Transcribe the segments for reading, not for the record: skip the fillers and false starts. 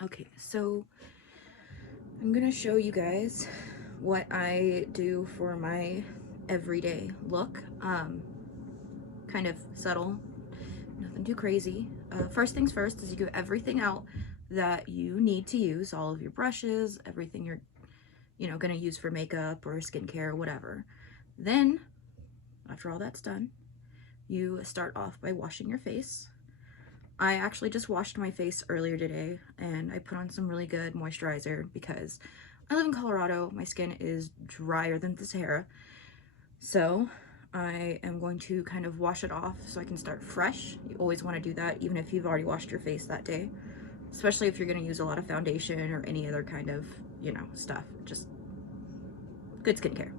Okay, so I'm gonna show you guys what I do for my everyday look. Kind of subtle, nothing too crazy. First things first is you get everything out that you need to use, all of your brushes, everything you're, gonna use for makeup or skincare or whatever. Then, after all that's done, you start off by washing your face. I actually just washed my face earlier today and I put on some really good moisturizer because I live in Colorado. My skin is drier than the Sahara. So I am going to kind of wash it off so I can start fresh. You always want to do that even if you've already washed your face that day, especially if you're going to use a lot of foundation or any other kind of, stuff. Just good skincare.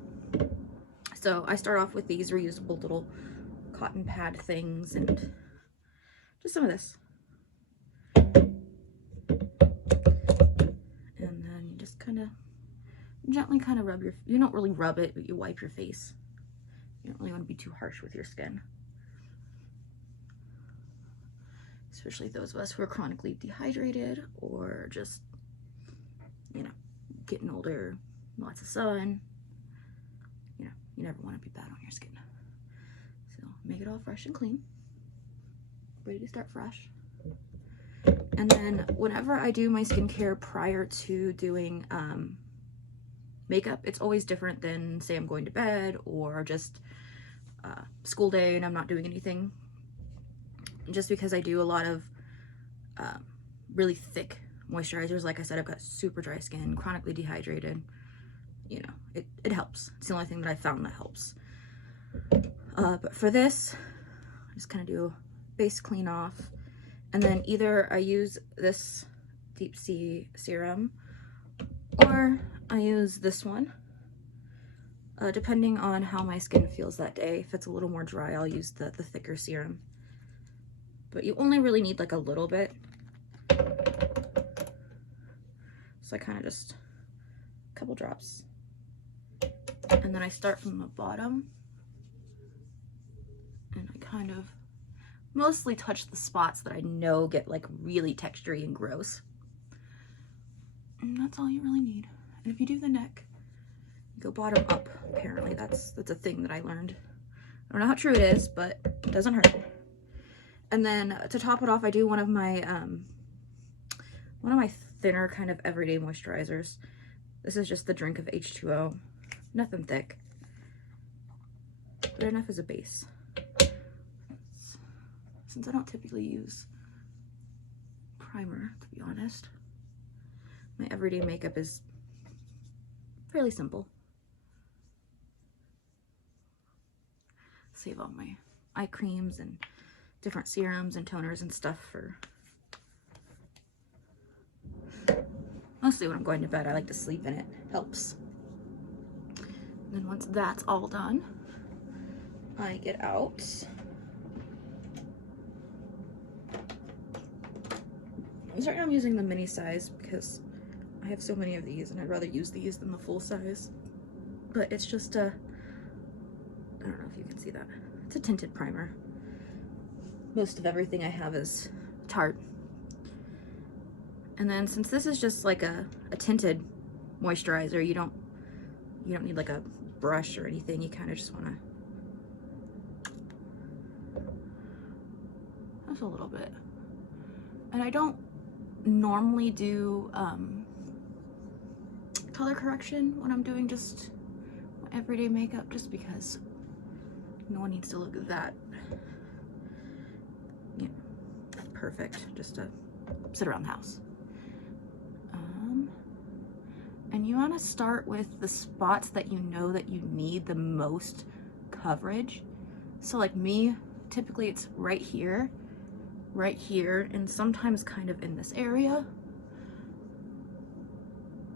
So I start off with these reusable little cotton pad things and just some of this. And then you just gently rub you don't really rub it, but you wipe your face. You don't really want to be too harsh with your skin. Especially those of us who are chronically dehydrated or just, getting older, lots of sun. You never want to be bad on your skin. So make it all fresh and clean. Ready to start fresh. And then whenever I do my skincare prior to doing makeup, it's always different than, say, I'm going to bed or just school day and I'm not doing anything. Just because I do a lot of really thick moisturizers. Like I said, I've got super dry skin, chronically dehydrated. It helps. It's the only thing that I found that helps. But for this, I just kind of do a base clean off. And then either I use this deep sea serum or I use this one. Depending on how my skin feels that day. If it's a little more dry, I'll use the thicker serum. But you only really need like a little bit. So I kind of just, a couple drops. And then I start from the bottom. And I kind of mostly touch the spots that I know get like really textury and gross. And that's all you really need. And if you do the neck, you go bottom up. Apparently that's a thing that I learned. I don't know how true it is, but it doesn't hurt. And then to top it off, I do one of my thinner kind of everyday moisturizers. This is just the Drink of H2O. Nothing thick, but enough as a base. Since I don't typically use primer, to be honest, my everyday makeup is fairly simple. Save all my eye creams and different serums and toners and stuff for mostly when I'm going to bed. I like to sleep in it. Helps. And then once that's all done, I get out right now I'm using the mini size because I have so many of these and I'd rather use these than the full size. But it's just I don't know if you can see that. It's a tinted primer. Most of everything I have is Tarte. And then since this is just like a tinted moisturizer, you don't need like a brush or anything. You kind of just want to just a little bit. And I don't normally do color correction when I'm doing just my everyday makeup, just because no one needs to look that perfect just to sit around the house. And you want to start with the spots that you know that you need the most coverage. So like me, typically it's right here, and sometimes kind of in this area.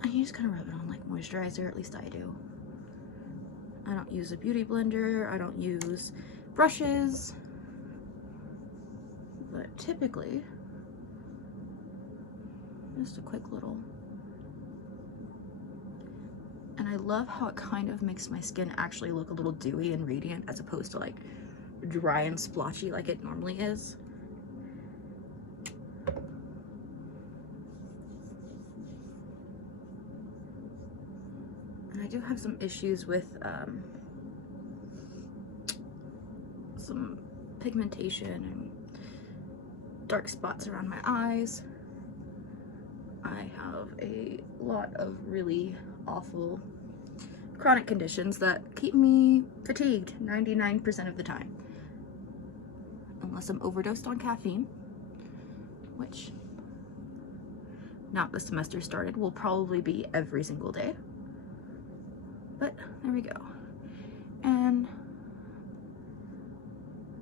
And you just kind of rub it on like moisturizer, at least I do. I don't use a beauty blender, I don't use brushes, but typically just a quick little. And I love how it kind of makes my skin actually look a little dewy and radiant as opposed to like dry and splotchy like it normally is. I do have some issues with some pigmentation and dark spots around my eyes. I have a lot of really awful chronic conditions that keep me fatigued 99% of the time. Unless I'm overdosed on caffeine, which, now the semester started, will probably be every single day. But there we go. And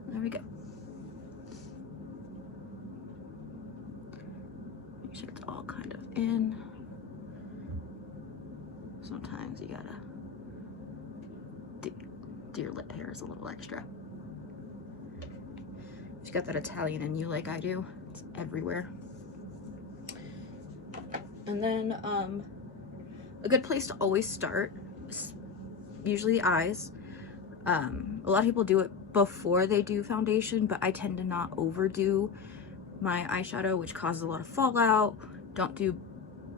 there we go. Make sure it's all kind of in. Sometimes you gotta do your lip hairs a little extra. If you got that Italian in you like I do, it's everywhere. And then a good place to always start is usually the eyes. A lot of people do it before they do foundation, but I tend to not overdo my eyeshadow, which causes a lot of fallout. Don't do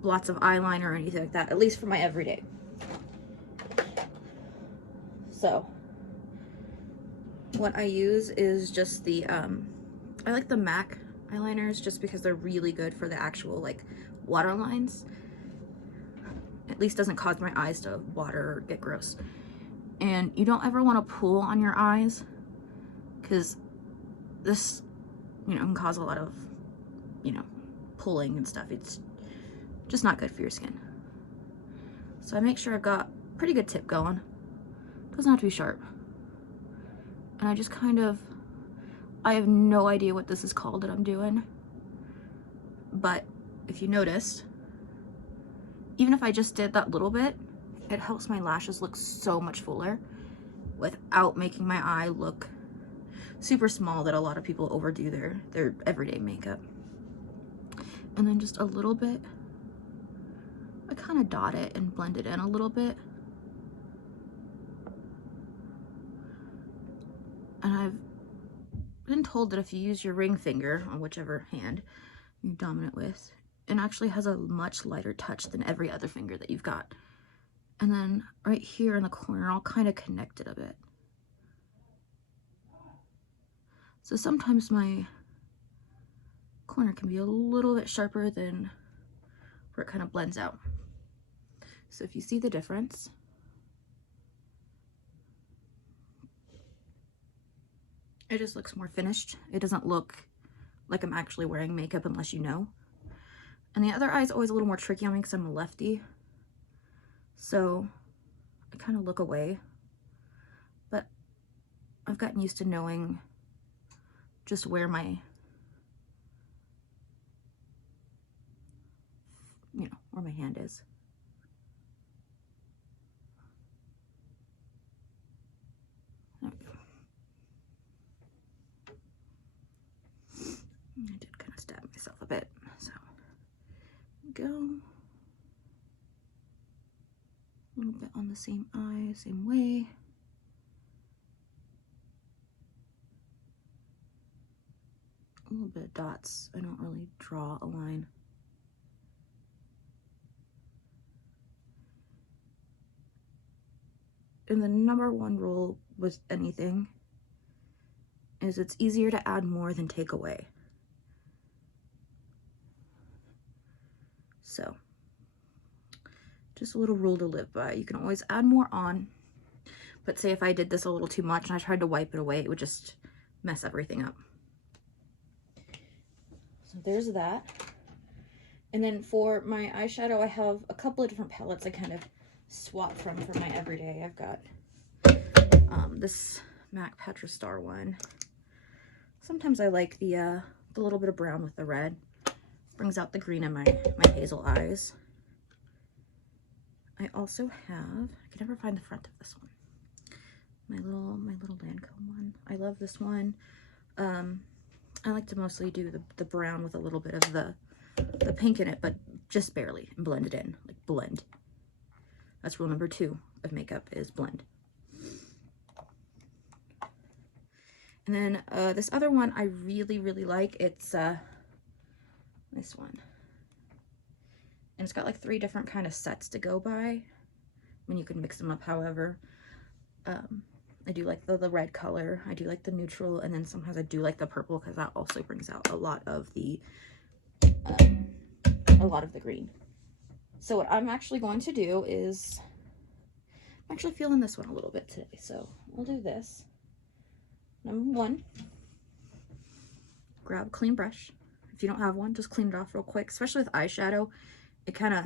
lots of eyeliner or anything like that, at least for my everyday. So what I use is just the I like the MAC eyeliners just because they're really good for the actual like water lines. At least doesn't cause my eyes to water or get gross. And you don't ever want to pull on your eyes, because this, you know, can cause a lot of, you know, pulling and stuff. It's just not good for your skin. So I make sure I've got pretty good tip going. Doesn't have to be sharp. And I just kind of, I have no idea what this is called that I'm doing, but if you noticed, even if I just did that little bit, it helps my lashes look so much fuller without making my eye look super small that a lot of people overdo their everyday makeup. And then just a little bit, I kind of dot it and blend it in a little bit. And I've been told that if you use your ring finger on whichever hand you're dominant with, it actually has a much lighter touch than every other finger that you've got. And then right here in the corner, I'll kind of connect it a bit. So sometimes my corner can be a little bit sharper than where it kind of blends out. So if you see the difference, it just looks more finished. It doesn't look like I'm actually wearing makeup unless you know. And the other eye is always a little more tricky on me because I'm a lefty. So I kind of look away. But I've gotten used to knowing just where my, you know, where my hand is. There we go. I did kind of stab myself a bit, so go. A little bit on the same eye, same way. A little bit of dots. I don't really draw a line. And the #1 rule with anything is it's easier to add more than take away. So, just a little rule to live by. You can always add more on, but say if I did this a little too much and I tried to wipe it away, it would just mess everything up. So there's that. And then for my eyeshadow, I have a couple of different palettes I kind of swap from for my everyday. I've got this MAC Petra Star one. Sometimes I like the little bit of brown with the red. Brings out the green in my hazel eyes. I also have, I can never find the front of this one. My little Lancome one. I love this one. I like to mostly do the brown with a little bit of the pink in it, but just barely, and blend it in, like blend. That's rule #2 of makeup, is blend. And then this other one I really, really like. It's this one. And it's got like 3 different kind of sets to go by. and you can mix them up however. I do like the red color. I do like the neutral, and then sometimes I do like the purple because that also brings out a lot of the green. So what I'm actually going to do is, I'm actually feeling this one a little bit today. So we'll do this. Number one, grab a clean brush. If you don't have one, just clean it off real quick, especially with eyeshadow. It kind of,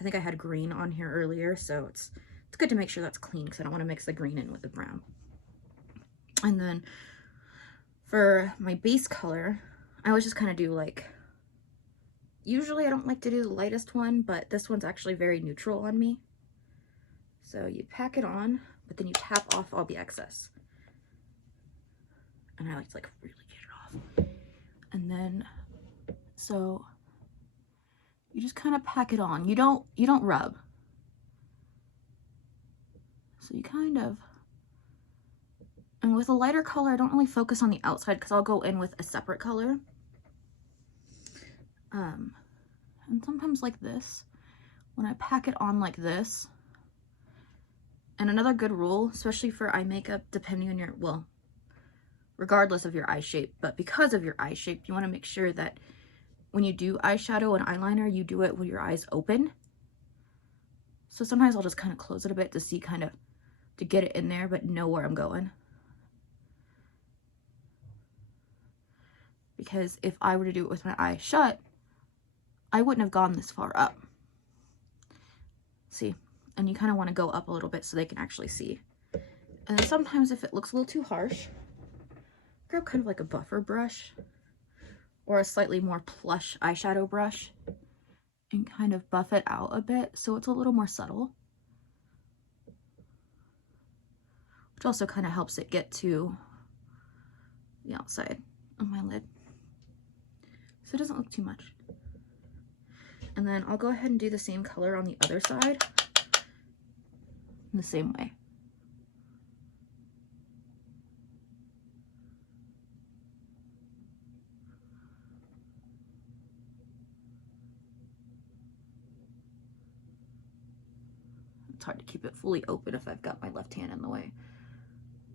I think I had green on here earlier, so it's good to make sure that's clean because I don't want to mix the green in with the brown. And then for my base color, I always just kind of do like, usually I don't like to do the lightest one, but this one's actually very neutral on me. So you pack it on, but then you tap off all the excess. And I like to like really get it off. And then, so you just kind of pack it on. You don't rub. So you kind of, and with a lighter color, I don't really focus on the outside because I'll go in with a separate color. And sometimes like this, when I pack it on like this, and another good rule, especially for eye makeup, depending on your, well, regardless of your eye shape, but because of your eye shape, you want to make sure that when you do eyeshadow and eyeliner, you do it with your eyes open. So sometimes I'll just kind of close it a bit to see kind of, to get it in there, but know where I'm going. Because if I were to do it with my eyes shut, I wouldn't have gone this far up. See? And you kind of want to go up a little bit so they can actually see. And then sometimes if it looks a little too harsh, grab kind of like a buffer brush or a slightly more plush eyeshadow brush and kind of buff it out a bit so it's a little more subtle. Which also kind of helps it get to the outside of my lid. So it doesn't look too much. And then I'll go ahead and do the same color on the other side in the same way. It's hard to keep it fully open if I've got my left hand in the way.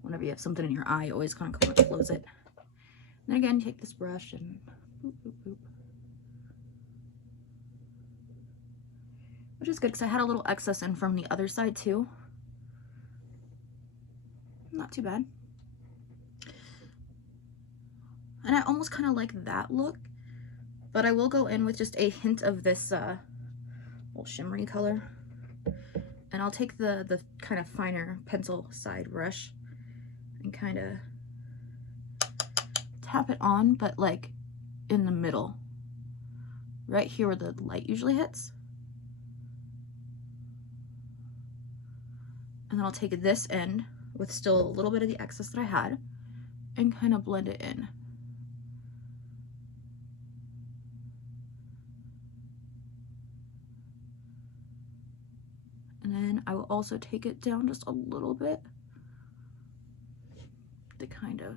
Whenever you have something in your eye, you always kind of want to close it. And then again, take this brush and boop, boop, boop. Which is good because I had a little excess in from the other side too. Not too bad. And I almost kind of like that look, but I will go in with just a hint of this little shimmery color. And I'll take the kind of finer pencil side brush and kind of tap it on, but like in the middle, right here where the light usually hits. And then I'll take this end with still a little bit of the excess that I had and kind of blend it in. And then I will also take it down just a little bit to kind of,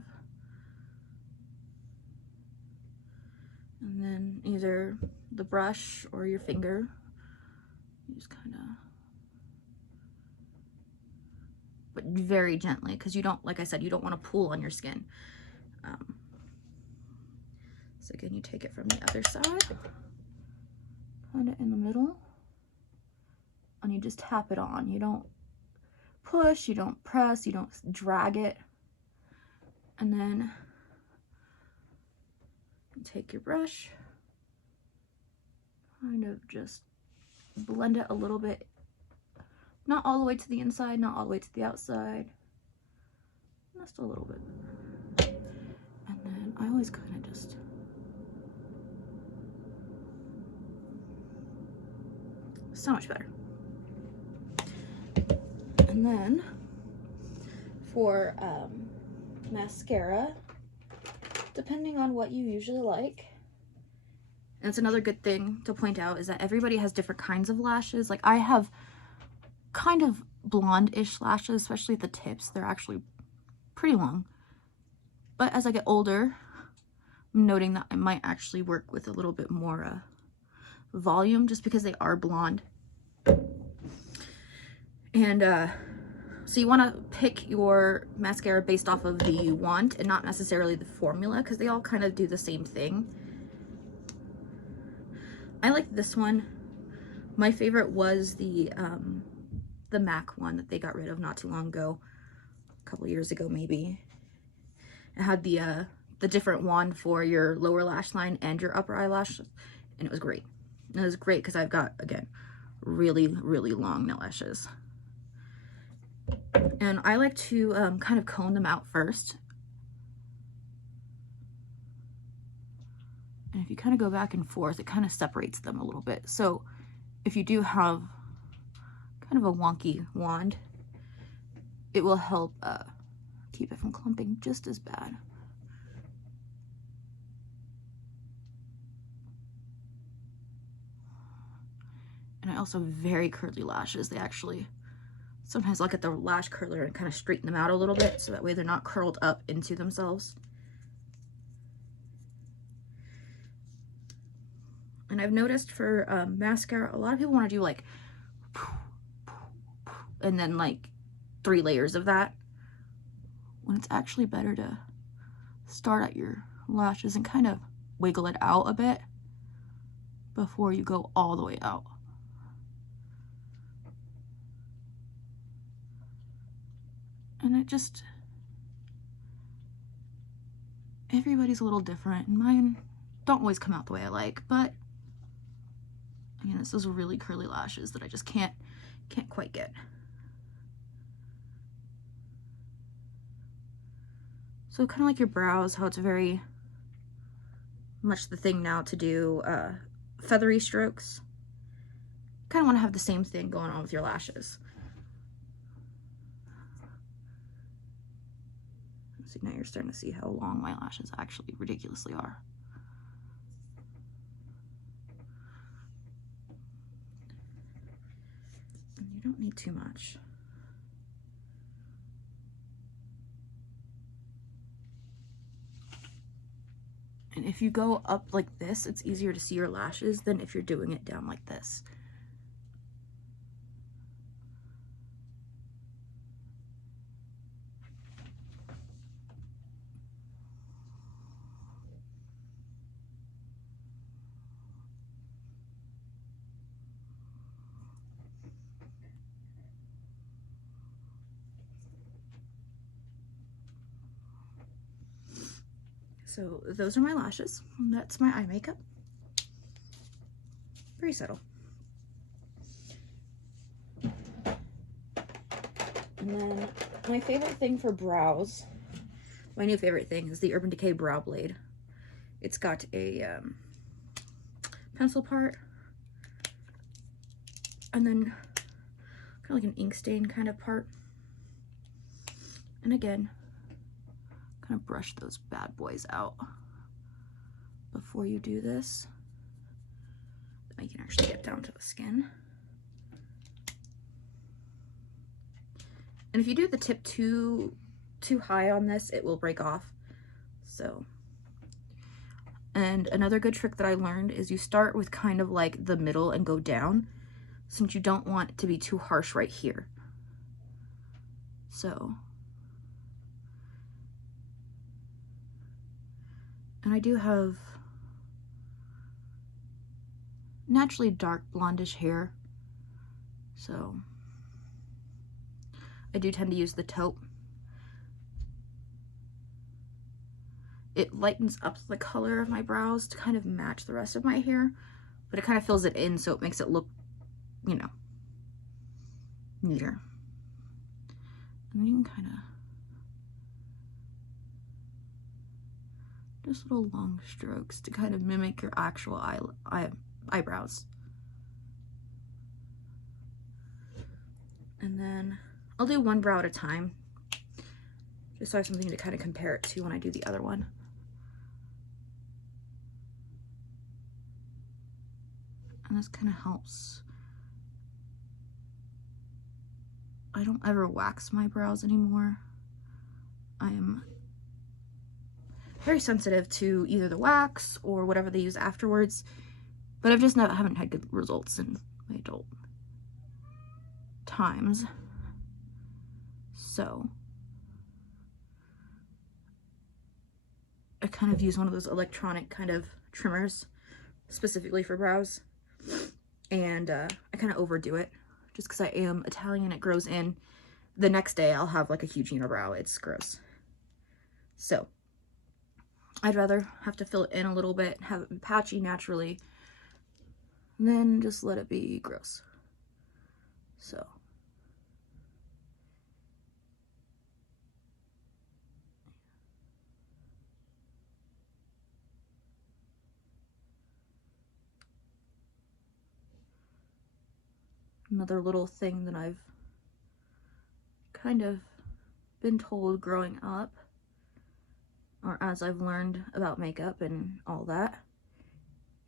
and then either the brush or your finger, you just kind of, but very gently, because you don't, like I said, you don't want to pull on your skin. So again, you take it from the other side, kind of in the middle, and you just tap it on. You don't push, you don't press, you don't drag it. And then you take your brush, kind of just blend it a little bit. Not all the way to the inside, not all the way to the outside. Just a little bit. And then I always kind of just, so much better. And then for mascara, depending on what you usually like, and it's another good thing to point out is that everybody has different kinds of lashes. Like I have kind of blonde-ish lashes, especially at the tips. They're actually pretty long. But as I get older, I'm noting that I might actually work with a little bit more volume just because they are blonde. And so you want to pick your mascara based off of the wand and not necessarily the formula, because they all kind of do the same thing. I like this one. My favorite was the MAC one that they got rid of not too long ago, a couple years ago maybe. It had the different wand for your lower lash line and your upper eyelash, and it was great. And it was great because I've got, again, really, really long nail lashes. And I like to kind of comb them out first. And if you kind of go back and forth, it kind of separates them a little bit. So if you do have kind of a wonky wand, it will help keep it from clumping just as bad. And I also have very curly lashes. They actually, sometimes I'll get the lash curler and kind of straighten them out a little bit so that way they're not curled up into themselves. And I've noticed for mascara, a lot of people want to do like, and then like 3 layers of that, when it's actually better to start at your lashes and kind of wiggle it out a bit before you go all the way out. And it just, everybody's a little different, and mine don't always come out the way I like, but again, it's those really curly lashes that I just can't quite get. So kind of like your brows, how it's very much the thing now to do feathery strokes. Kind of want to have the same thing going on with your lashes. See, now you're starting to see how long my lashes actually ridiculously are. And you don't need too much. And if you go up like this, it's easier to see your lashes than if you're doing it down like this. So those are my lashes. That's my eye makeup. Very subtle. And then my favorite thing for brows, my new favorite thing, is the Urban Decay Brow Blade. It's got a pencil part, and then kind of like an ink stain kind of part. And again, kind of brush those bad boys out before you do this. Then I can actually get down to the skin. And if you do the tip too high on this, it will break off. So, and another good trick that I learned is you start with kind of like the middle and go down, since you don't want it to be too harsh right here. So, and I do have naturally dark blondish hair, so I do tend to use the taupe. It lightens up the color of my brows to kind of match the rest of my hair, but it kind of fills it in, so it makes it look, you know, neater. And then you can kind of just little long strokes to kind of mimic your actual eyebrows. And then I'll do one brow at a time, just so I have something to kind of compare it to when I do the other one. And this kind of helps. I don't ever wax my brows anymore. I am very sensitive to either the wax or whatever they use afterwards, but I've just haven't had good results in my adult times. So I kind of use one of those electronic kind of trimmers specifically for brows, and I kind of overdo it just because I am Italian. It grows in. The next day I'll have like a huge unibrow. It's gross. So I'd rather have to fill it in a little bit, have it patchy naturally, than just let it be gross. So another little thing that I've kind of been told growing up, or as I've learned about makeup and all that,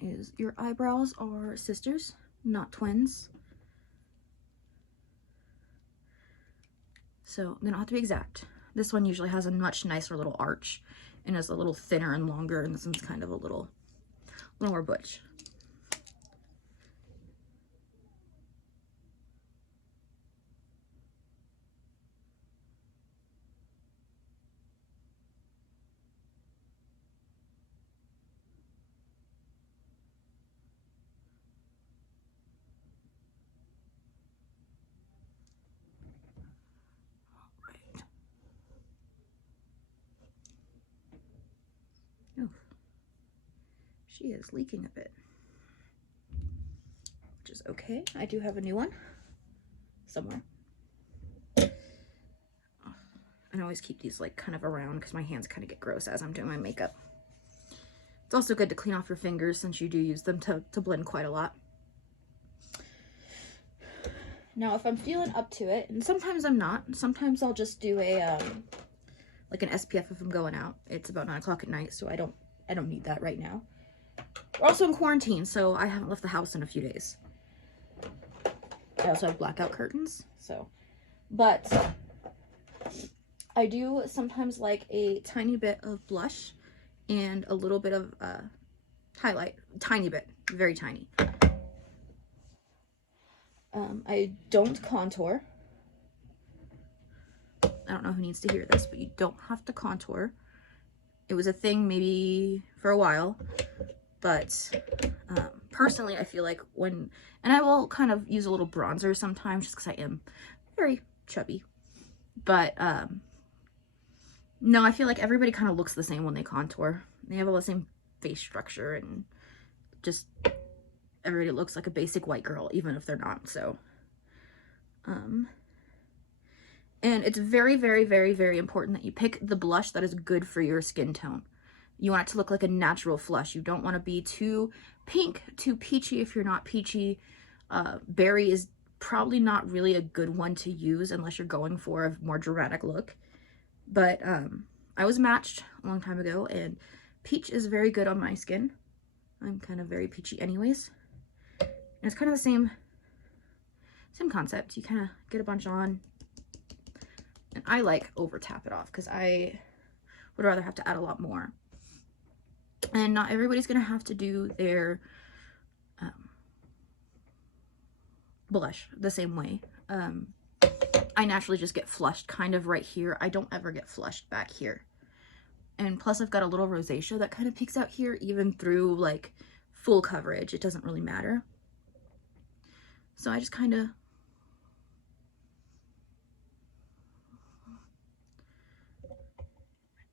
is your eyebrows are sisters, not twins. So they don't have to be exact. This one usually has a much nicer little arch and is a little thinner and longer, and this one's kind of a little more butch. Right. Oh, she is leaking a bit, which is okay. I do have a new one somewhere. I always keep these like kind of around because my hands kind of get gross as I'm doing my makeup. It's also good to clean off your fingers since you do use them to blend quite a lot. Now, if I'm feeling up to it, and sometimes I'm not, sometimes I'll just do a like an SPF if I'm going out. It's about 9 o'clock at night, so I don't need that right now. We're also in quarantine, so I haven't left the house in a few days. I also have blackout curtains, so, but I do sometimes like a tiny bit of blush and a little bit of highlight, tiny bit, very tiny. I don't contour. I don't know who needs to hear this, but you don't have to contour. It was a thing maybe for a while, but personally I feel like and I will kind of use a little bronzer sometimes just because I am very chubby, but no, I feel like everybody kind of looks the same when they contour. They have all the same face structure, and just everybody looks like a basic white girl, even if they're not. So and it's very, very, very, very important that you pick the blush that is good for your skin tone. You want it to look like a natural flush. You don't want to be too pink, too peachy if you're not peachy. Berry is probably not really a good one to use unless you're going for a more dramatic look. But I was matched a long time ago, and peach is very good on my skin. I'm kind of very peachy anyways. And it's kind of the same concept. You kind of get a bunch on, and I like over tap it off because I would rather have to add a lot more. And not everybody's gonna have to do their blush the same way. I naturally just get flushed kind of right here. I don't ever get flushed back here. And plus I've got a little rosacea that kind of peeks out here, even through like full coverage. It doesn't really matter. So I just kind of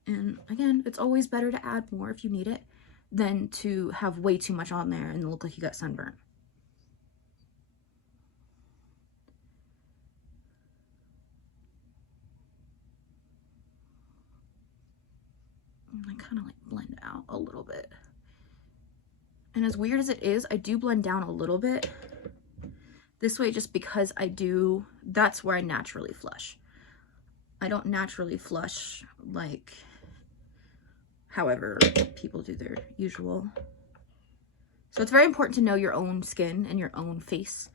and again, it's always better to add more if you need it than to have way too much on there and look like you got sunburn. And I kind of like blend out a little bit. And as weird as it is, I do blend down a little bit this way just because that's where I naturally flush. I don't naturally flush like however people do their usual. So it's very important to know your own skin and your own face.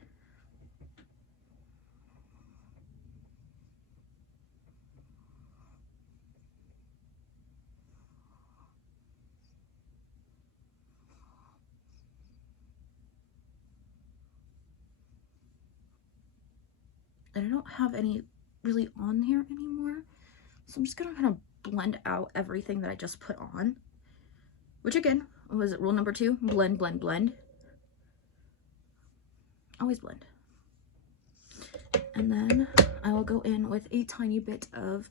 And I don't have any really on here anymore. So I'm just gonna kind of blend out everything that I just put on. Which again, was it rule number 2? Blend, blend, blend. Always blend. And then I will go in with a tiny bit of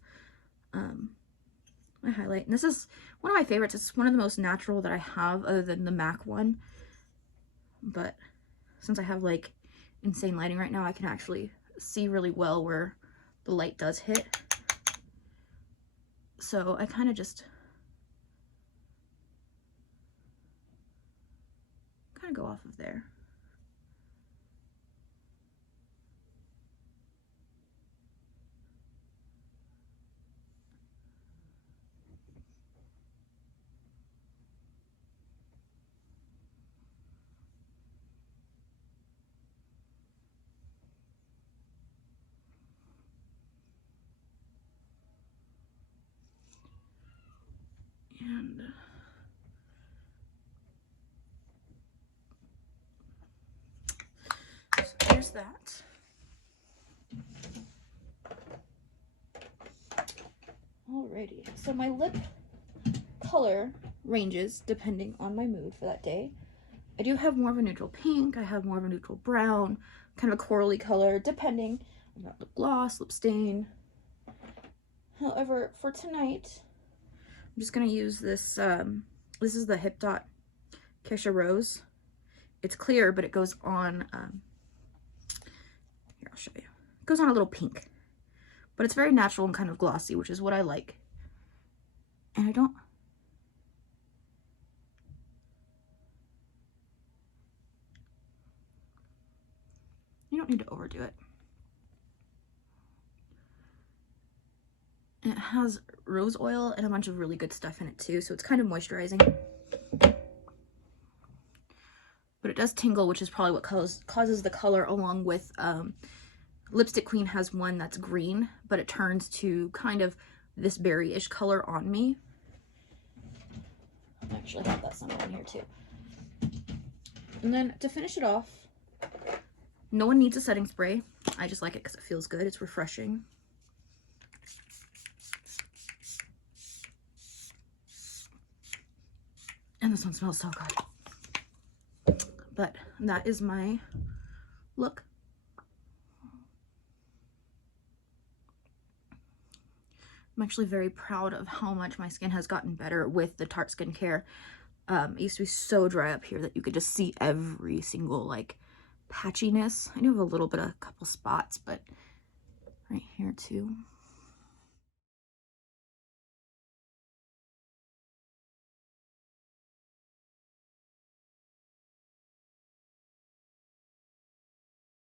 my highlight. And this is one of my favorites. It's one of the most natural that I have other than the MAC one. But since I have like insane lighting right now, I can actually see really well where the light does hit. So I kind of just go off of there. And so there's that. Alrighty, so my lip color ranges depending on my mood for that day. I do have more of a neutral pink, I have more of a neutral brown, kind of a corally color, depending on lip gloss, lip stain. However, for tonight, I'm just gonna use this, this is the Hip Dot Kesha Rose. It's clear, but it goes on, here, I'll show you. It goes on a little pink, but it's very natural and kind of glossy, which is what I like. And you don't need to overdo it. And it has rose oil and a bunch of really good stuff in it too, so it's kind of moisturizing. But it does tingle, which is probably what causes the color, along with Lipstick Queen has one that's green, but it turns to kind of this berry-ish color on me. I actually have that somewhere in here too. And then to finish it off, no one needs a setting spray. I just like it because it feels good. It's refreshing. And this one smells so good. But that is my look. I'm actually very proud of how much my skin has gotten better with the Tarte skincare. It used to be so dry up here that you could just see every single like patchiness. I do have a little bit of a couple spots, but right here too.